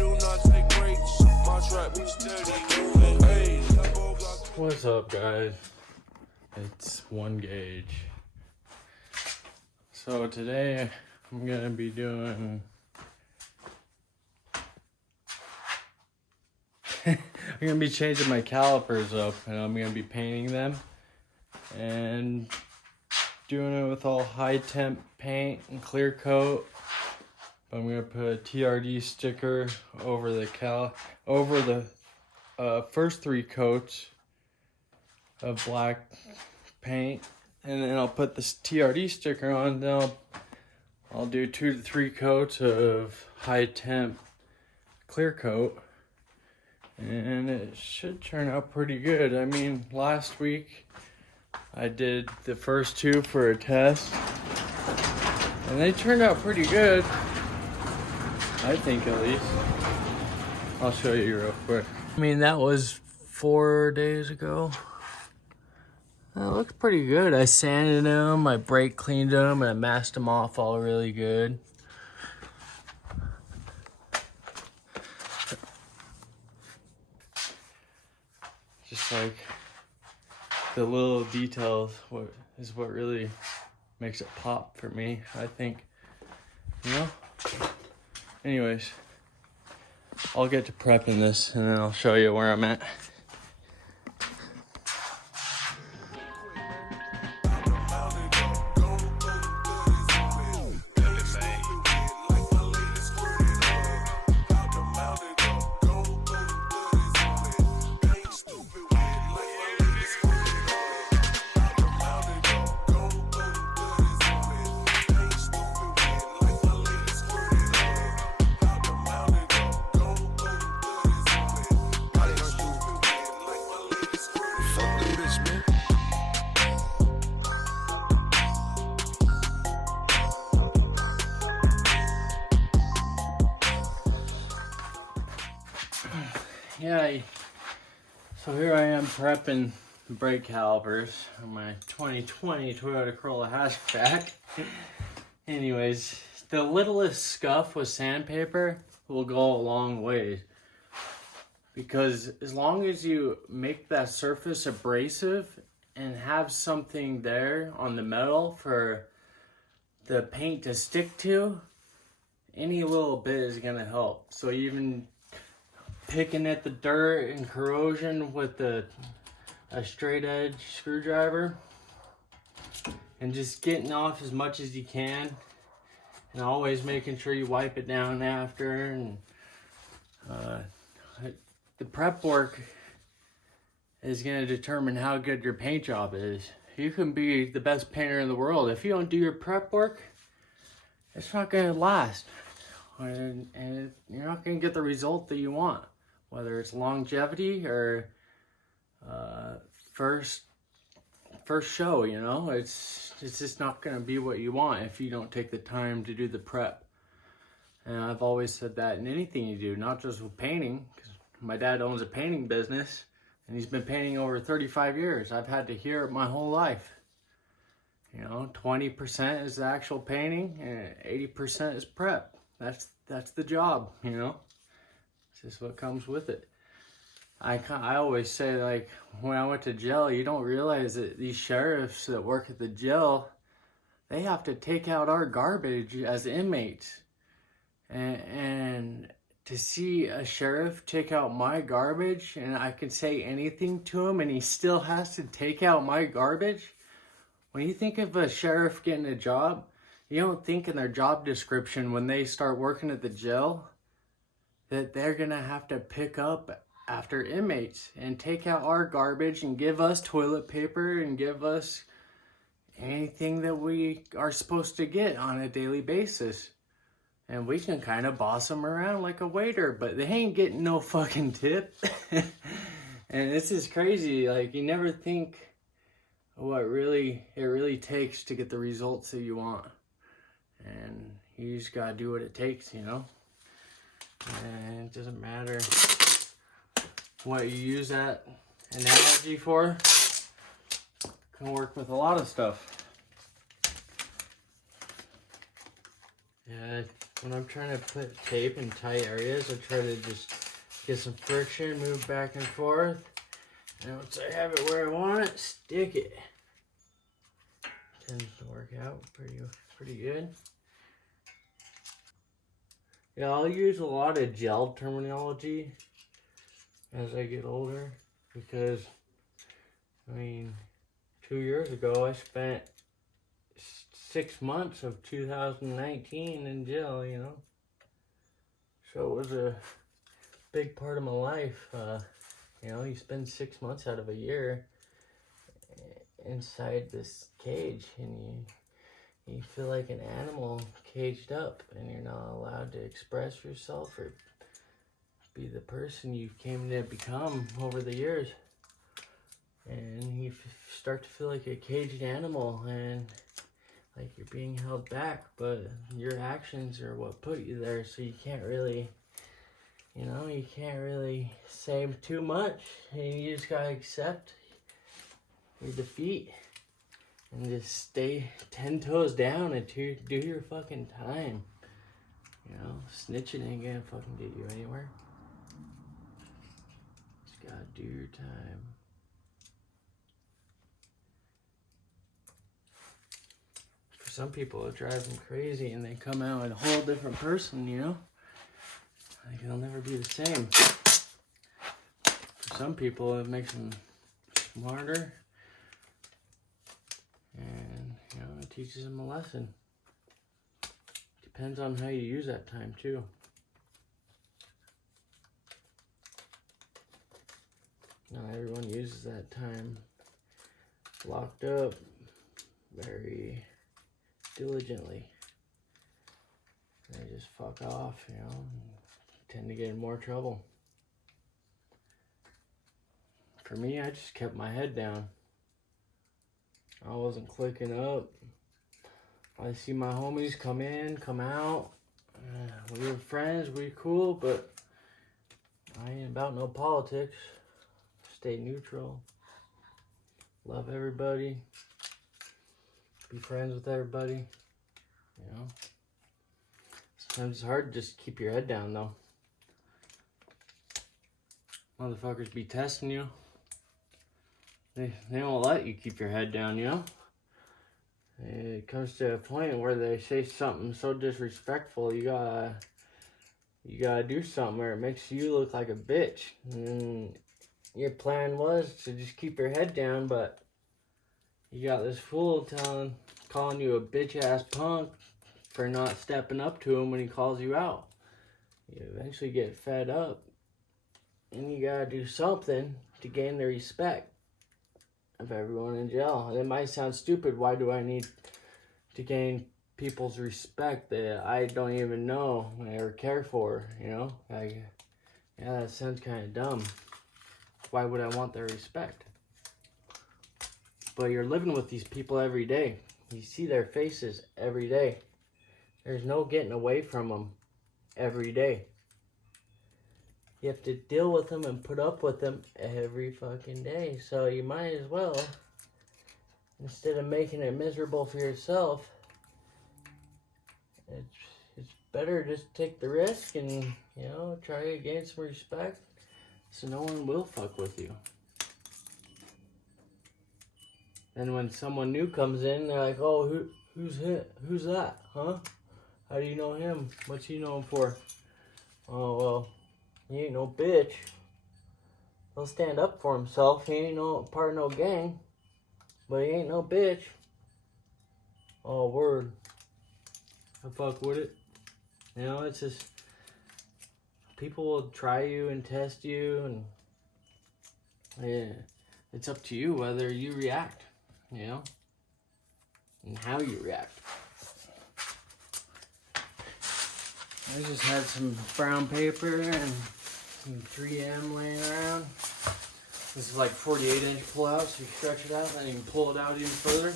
do not take breaks. My trap be steady moving. Hey, what's up, guys? It's one gauge. So today I'm gonna be doing I'm gonna be changing my calipers up, and I'm gonna be painting them and doing it with all high temp paint and clear coat. I'm gonna put a TRD sticker over the first 3 coats of black paint, and then I'll put this TRD sticker on. Then I'll do 2 to 3 coats of high temp clear coat, and it should turn out pretty good. I mean, last week I did the first 2 for a test, and they turned out pretty good, I think, at least. I'll show you real quick. I mean, that was 4 days ago. That looks pretty good. I sanded them, I brake cleaned them, and I masked them off all really good. Just like the little details is what really makes it pop for me, I think. You know? Anyways, I'll get to prepping this and then I'll show you where I'm at. Yeah, so here I am prepping brake calipers on my 2020 Toyota Corolla Hatchback. Anyways, the littlest scuff with sandpaper will go a long way, because as long as you make that surface abrasive and have something there on the metal for the paint to stick to, any little bit is gonna help. So even picking at the dirt and corrosion with a straight edge screwdriver and just getting off as much as you can, and always making sure you wipe it down after. And the prep work is going to determine how good your paint job is. You can be the best painter in the world. If you don't do your prep work, it's not going to last, and you're not going to get the result that you want. Whether it's longevity or first show, you know, it's just not gonna be what you want if you don't take the time to do the prep. And I've always said that in anything you do, not just with painting, because my dad owns a painting business and he's been painting over 35 years. I've had to hear it my whole life. You know, 20% is the actual painting and 80% is prep. That's the job, you know. It's just what comes with it. I always say, like, when I went to jail, you don't realize that these sheriffs that work at the jail, they have to take out our garbage as inmates. And to see a sheriff take out my garbage, and I can say anything to him and he still has to take out my garbage. When you think of a sheriff getting a job, you don't think in their job description when they start working at the jail that they're gonna have to pick up after inmates and take out our garbage and give us toilet paper and give us anything that we are supposed to get on a daily basis. And we can kind of boss them around like a waiter, but they ain't getting no fucking tip. And this is crazy. Like, you never think what it really takes to get the results that you want. And you just gotta do what it takes, you know? And it doesn't matter what you use that analogy for. It can work with a lot of stuff. Yeah, when I'm trying to put tape in tight areas, I try to just get some friction, move back and forth. And once I have it where I want it, stick it. Tends to work out pretty good. Yeah, I'll use a lot of gel terminology as I get older because, I mean, 2 years ago I spent 6 months of 2019 in jail, you know. So it was a big part of my life. You know, you spend 6 months out of a year inside this cage, and you feel like an animal caged up, and you're not allowed to express yourself or be the person you came to become over the years. And you start to feel like a caged animal, and like you're being held back, but your actions are what put you there, so you can't really, you know, you can't really say too much, and you just gotta accept your defeat and just stay 10 toes down and do your fucking time. You know, snitching ain't gonna fucking get you anywhere. Just gotta do your time. For some people, it drives them crazy, and they come out a whole different person, you know? Like, they'll never be the same. For some people, it makes them smarter, and, you know, it teaches them a lesson. Depends on how you use that time, too. Not everyone uses that time locked up very diligently. They just fuck off, you know, and tend to get in more trouble. For me, I just kept my head down. I wasn't clicking up. I see my homies come in, come out. We were friends, we cool, but I ain't about no politics. Stay neutral. Love everybody. Be friends with everybody. You know? Sometimes it's hard to just keep your head down, though. Motherfuckers be testing you. They don't let you keep your head down, you know? It comes to a point where they say something so disrespectful, you gotta do something where it makes you look like a bitch. And your plan was to just keep your head down, but you got this fool calling you a bitch-ass punk for not stepping up to him when he calls you out. You eventually get fed up, and you gotta do something to gain the respect of everyone in jail. And it might sound stupid. Why do I need to gain people's respect that I don't even know or care for, you know? Like, yeah, that sounds kind of dumb. Why would I want their respect? But you're living with these people every day. You see their faces every day. There's no getting away from them every day. You have to deal with them and put up with them every fucking day. So you might as well, instead of making it miserable for yourself, it's better just take the risk and, you know, try to gain some respect so no one will fuck with you. And when someone new comes in, they're like, oh, who's that, huh? How do you know him? What's he known for? Oh, well, he ain't no bitch. He'll stand up for himself. He ain't no part of no gang, but he ain't no bitch. Oh, word. I fuck with it. You know, it's just, people will try you and test you, and yeah, it's up to you whether you react, you know, and how you react. I just had some brown paper and some 3M laying around. This is like 48-inch pull-out, so you stretch it out and you can pull it out even further.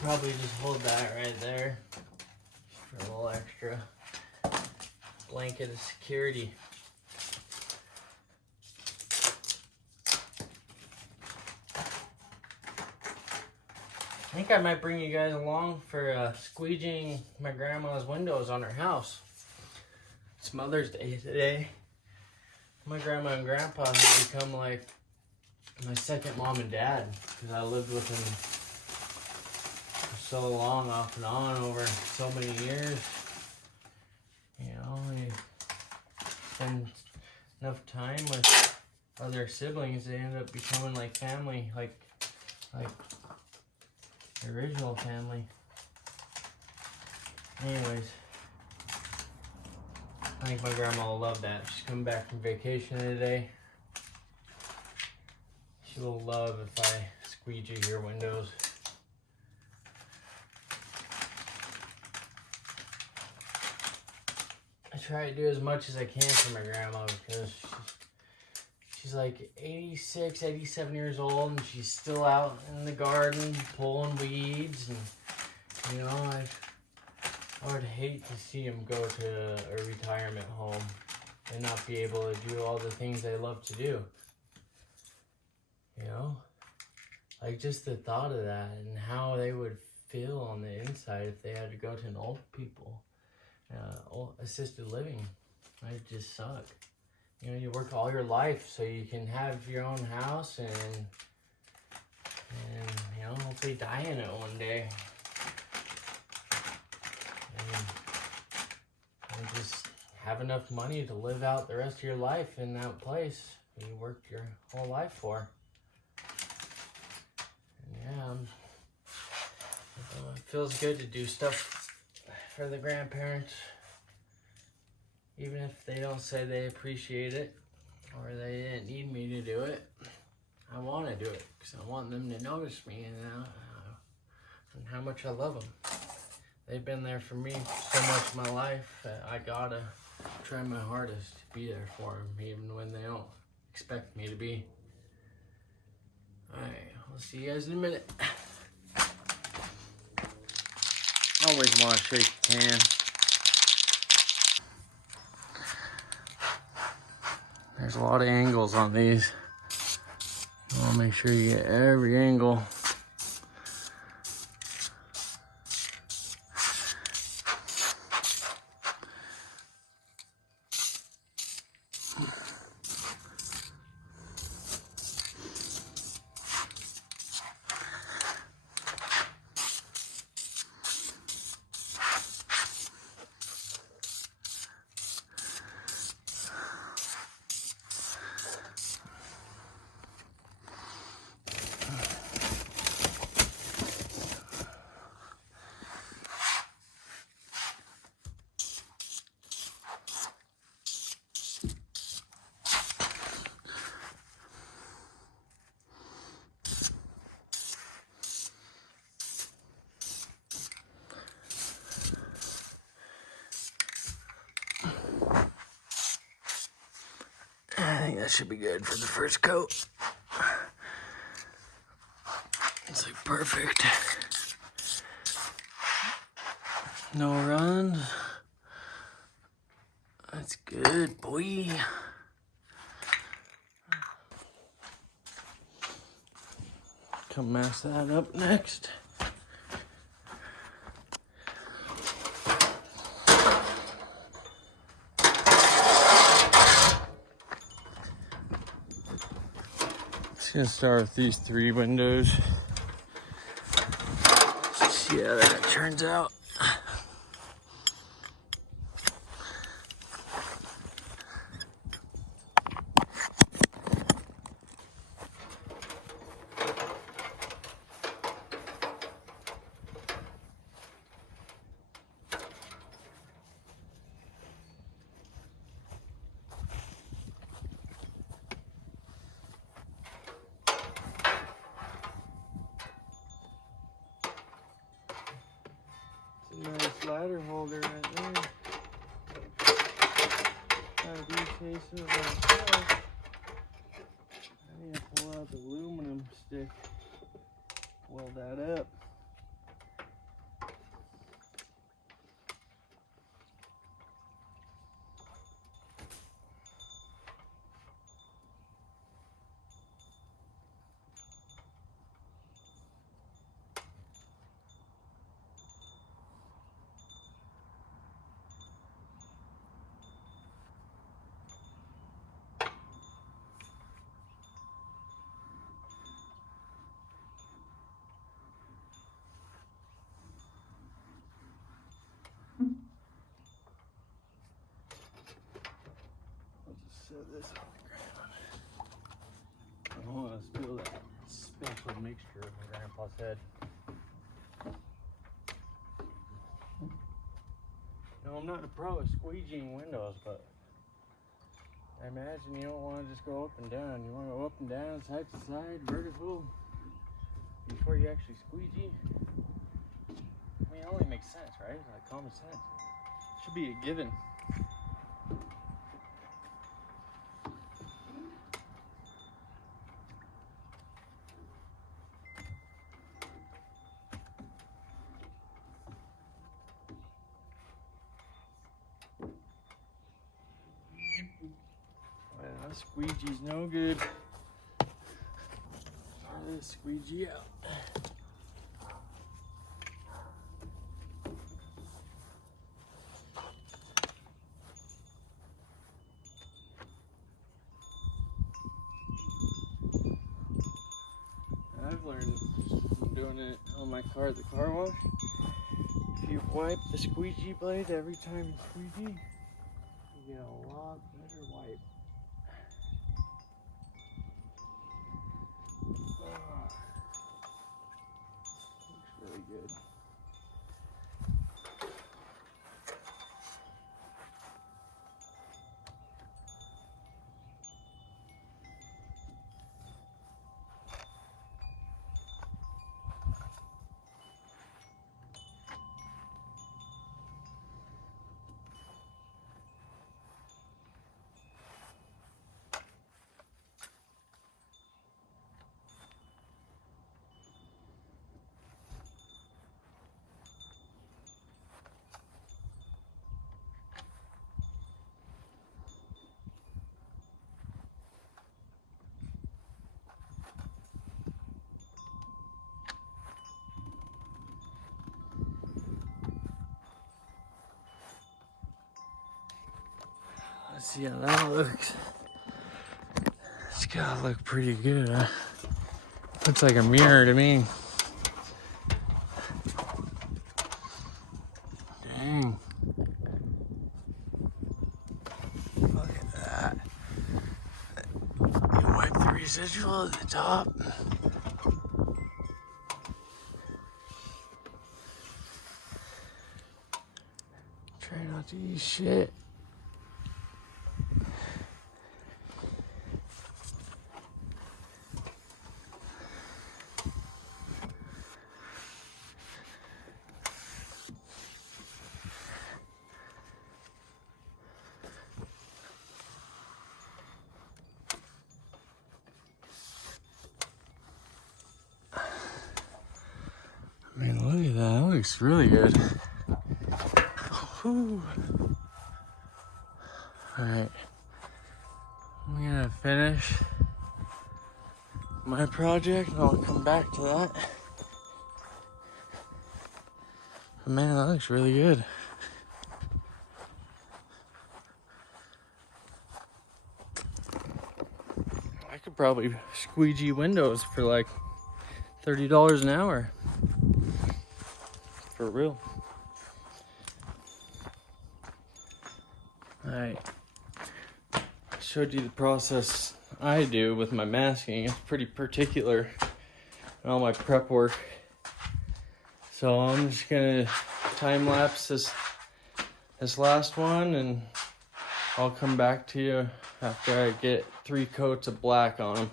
Probably just hold that right there for a little extra blanket of security. I think I might bring you guys along for squeegeeing my grandma's windows on her house. It's Mother's Day today. My grandma and grandpa have become like my second mom and dad because I lived with them for so long, off and on, over so many years. You know, you spend enough time with other siblings, they end up becoming like family, like the original family. Anyways, I think my grandma will love that. She's coming back from vacation today. She will love if I squeegee your windows. I try to do as much as I can for my grandma because she's like 86, 87 years old and she's still out in the garden pulling weeds. And, you know, I would hate to see them go to a retirement home and not be able to do all the things they love to do. You know? Like just the thought of that and how they would feel on the inside if they had to go to an old people, assisted living. It'd just suck. You know, you work all your life so you can have your own house and you know, hopefully die in it one day. And just have enough money to live out the rest of your life in that place you worked your whole life for. And yeah, it feels good to do stuff for the grandparents. Even if they don't say they appreciate it or they didn't need me to do it, I want to do it because I want them to notice me and how much I love them. They've been there for me so much of my life that I gotta try my hardest to be there for them, even when they don't expect me to be. Alright, I'll see you guys in a minute. Always want to shake the can. There's a lot of angles on these. You want to make sure you get every angle. I think that should be good for the first coat. It's like perfect. No runs. That's good, boy. Come mess that up next. Just gonna start with these 3 windows. See how that turns out. Nice ladder holder right there. Gotta be chasing it myself. I need to pull out the aluminum stick. Weld that up. this on the ground. I don't want to spill that special mixture of my grandpa's head. No, I'm not a pro at squeegeeing windows, but I imagine you don't want to just go up and down. You want to go up and down, side to side, vertical, before you actually squeegee. I mean, it only makes sense, right? Like common sense. Should be a given. Well, squeegee's no good. Try this squeegee out. I've learned from doing it on my car at the car wash. If you wipe the squeegee blade every time you squeegee, you get a lot better wipe. Looks really good. Let's see how that looks. It's gotta look pretty good, huh? Looks like a mirror to me. Dang. Look at that. You wipe the residual at the top. Try not to use shit. I mean, look at that. That looks really good. Whew. Alright. I'm gonna finish my project and I'll come back to that. But man, that looks really good. I could probably squeegee windows for like $30 an hour. For real. Alright. Showed you the process I do with my masking. It's pretty particular in all my prep work. So I'm just gonna time lapse this last one and I'll come back to you after I get 3 coats of black on them.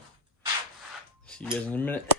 See you guys in a minute.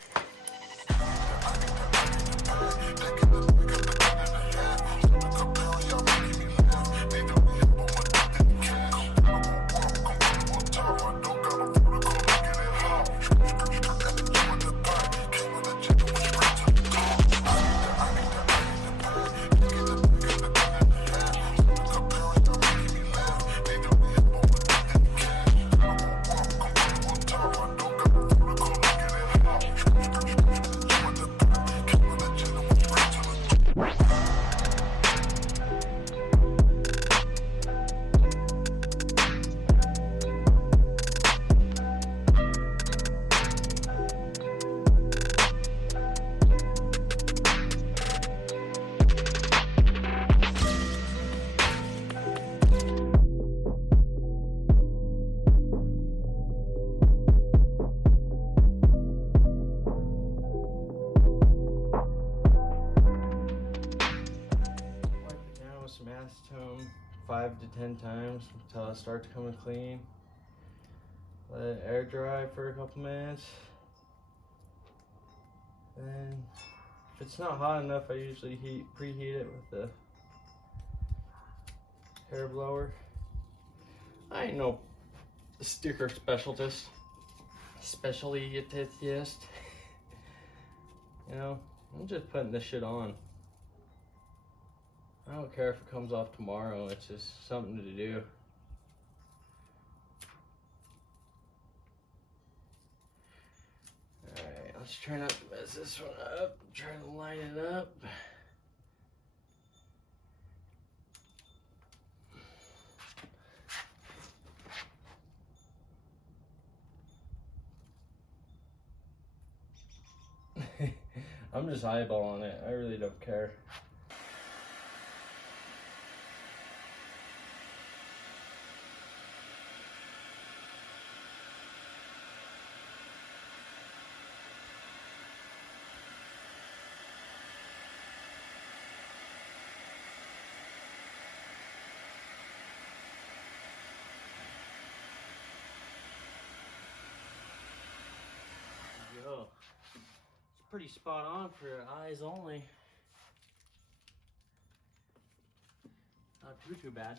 5 to 10 times until it starts coming clean. Let it air dry for a couple minutes. Then if it's not hot enough, I usually preheat it with the hair blower. I ain't no sticker specialist. You know, I'm just putting this shit on. I don't care if it comes off tomorrow, it's just something to do. Alright, let's try not to mess this one up. Try to line it up. I'm just eyeballing it. I really don't care. Yo. Pretty spot on for eyes only. Not too bad.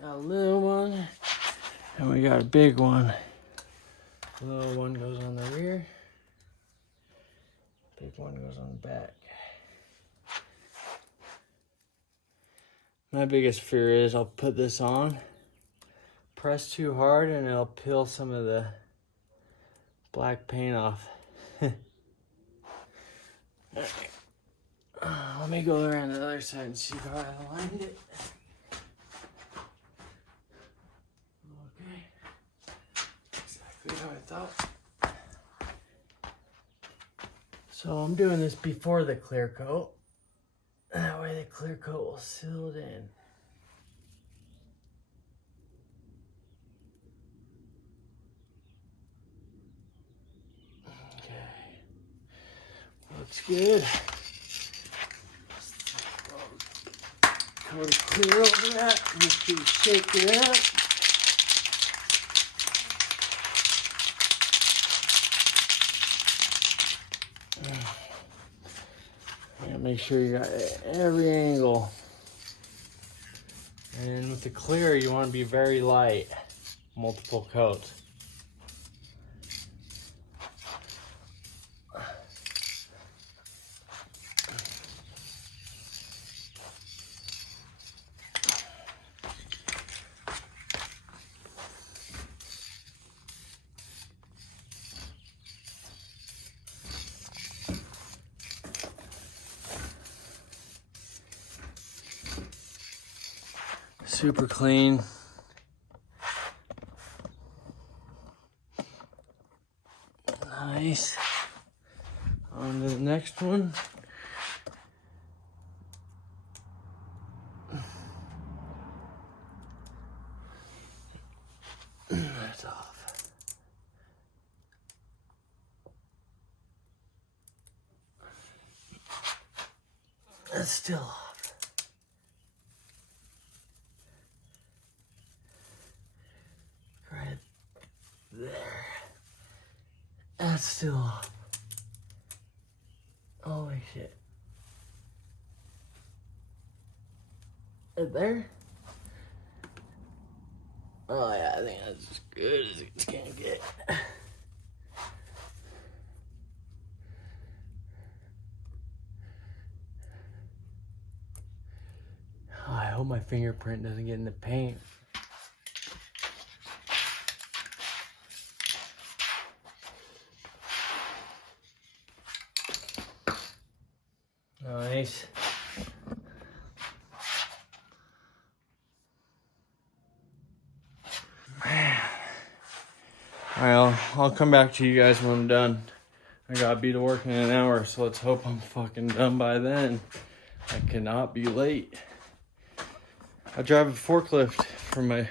Got a little one, and we got a big one. The little one goes on the rear. Big one goes on the back. My biggest fear is I'll put this on, press too hard, and it'll peel some of the black paint off. Let me go around the other side and see how I aligned it. Okay, exactly how I thought. So I'm doing this before the clear coat. That way the clear coat will seal it in. Looks good. Coat of clear over that. Make sure you shake it up. Yeah, make sure you got every angle. And with the clear, you want to be very light. Multiple coats. Super clean. Nice. On to the next one. That's off. That's still off. Right there. That's still off. Holy shit. Right there? Oh yeah, I think that's as good as it's gonna get. Oh, I hope my fingerprint doesn't get in the paint. Nice. Alright, I'll come back to you guys when I'm done. I gotta be to work in an hour, so let's hope I'm fucking done by then. I cannot be late. I drive a forklift for my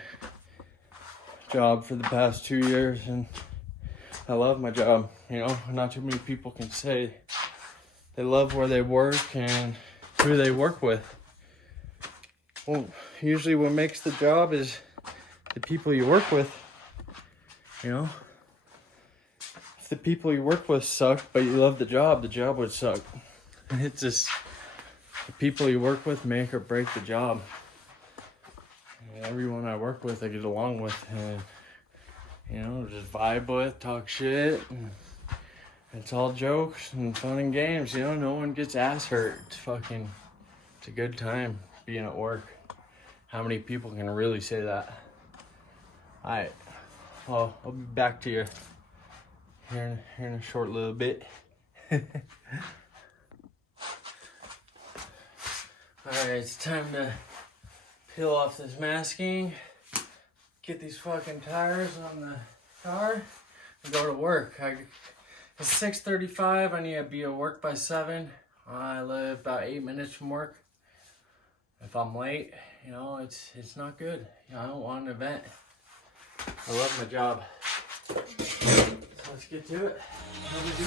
job for the past 2 years, and I love my job. You know, not too many people can say they love where they work and who they work with. Well, usually what makes the job is the people you work with, you know? If the people you work with suck, but you love the job would suck. And it's just, the people you work with make or break the job. And everyone I work with, I get along with, and, you know, just vibe with, talk shit, and it's all jokes and fun and games, you know? No one gets ass hurt. It's a good time being at work. How many people can really say that? Alright, well, I'll be back to you here in a short little bit. Alright, it's time to peel off this masking, get these fucking tires on the car, and go to work. It's 6:35, I need to be at work by 7. I live about 8 minutes from work. If I'm late, you know, it's not good. You know, I don't want an event. I love my job. So let's get to it. What we do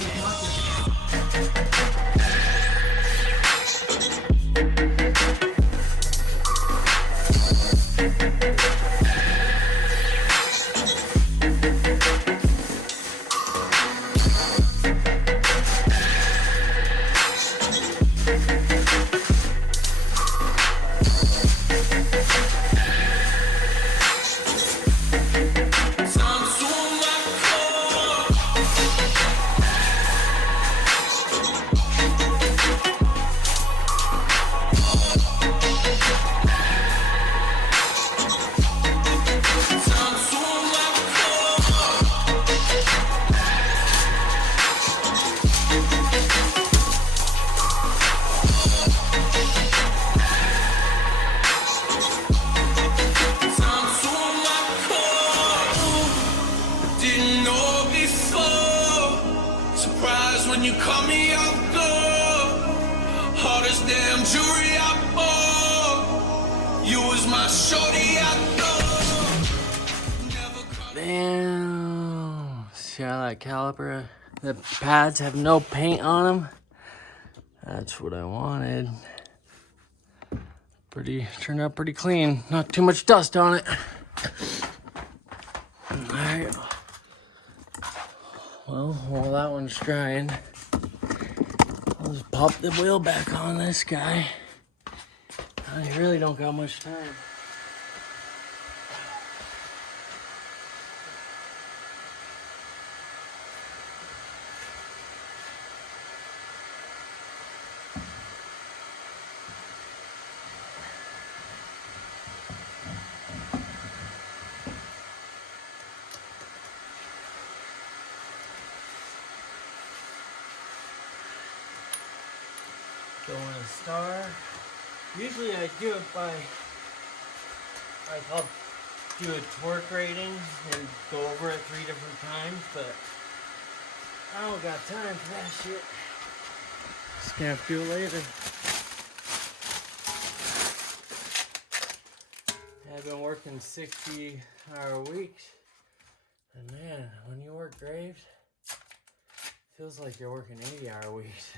when you call me off guard. Hardest damn jewelry I bought. You was my shorty I thought. Damn. See how that caliper, the pads have no paint on them? That's what I wanted. Turned out pretty clean. Not too much dust on it. Alright. Well, while that one's drying, I'll just pop the wheel back on this guy. I really don't got much time. Go on a star. Usually I do it by, I'll do a torque rating and go over it 3 different times, but I don't got time for that shit. Just gonna have to do it later. I've been working 60-hour weeks, and man, when you work graves, it feels like you're working 80-hour weeks.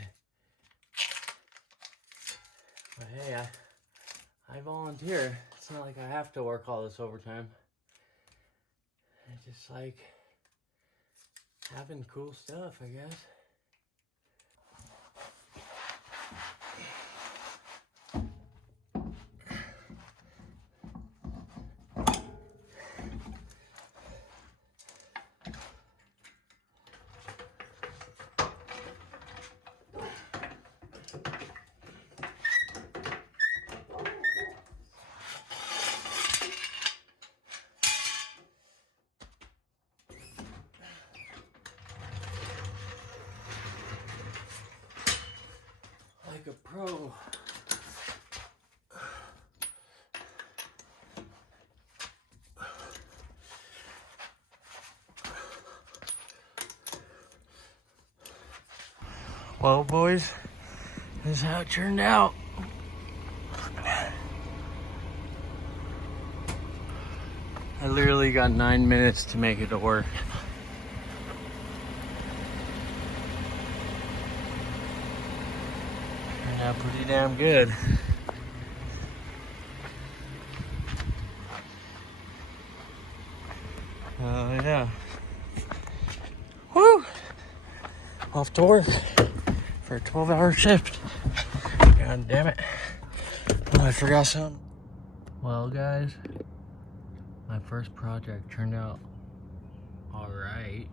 But hey, I volunteer. It's not like I have to work all this overtime. I just like having cool stuff, I guess. Like a pro. Well, boys, this is how it turned out. I literally got 9 minutes to make it to work. Yeah, pretty damn good. Yeah. Woo! Off to work for a 12-hour shift. God damn it. Oh, I forgot something. Well, guys, my first project turned out alright.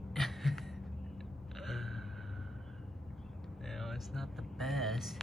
It's not the best,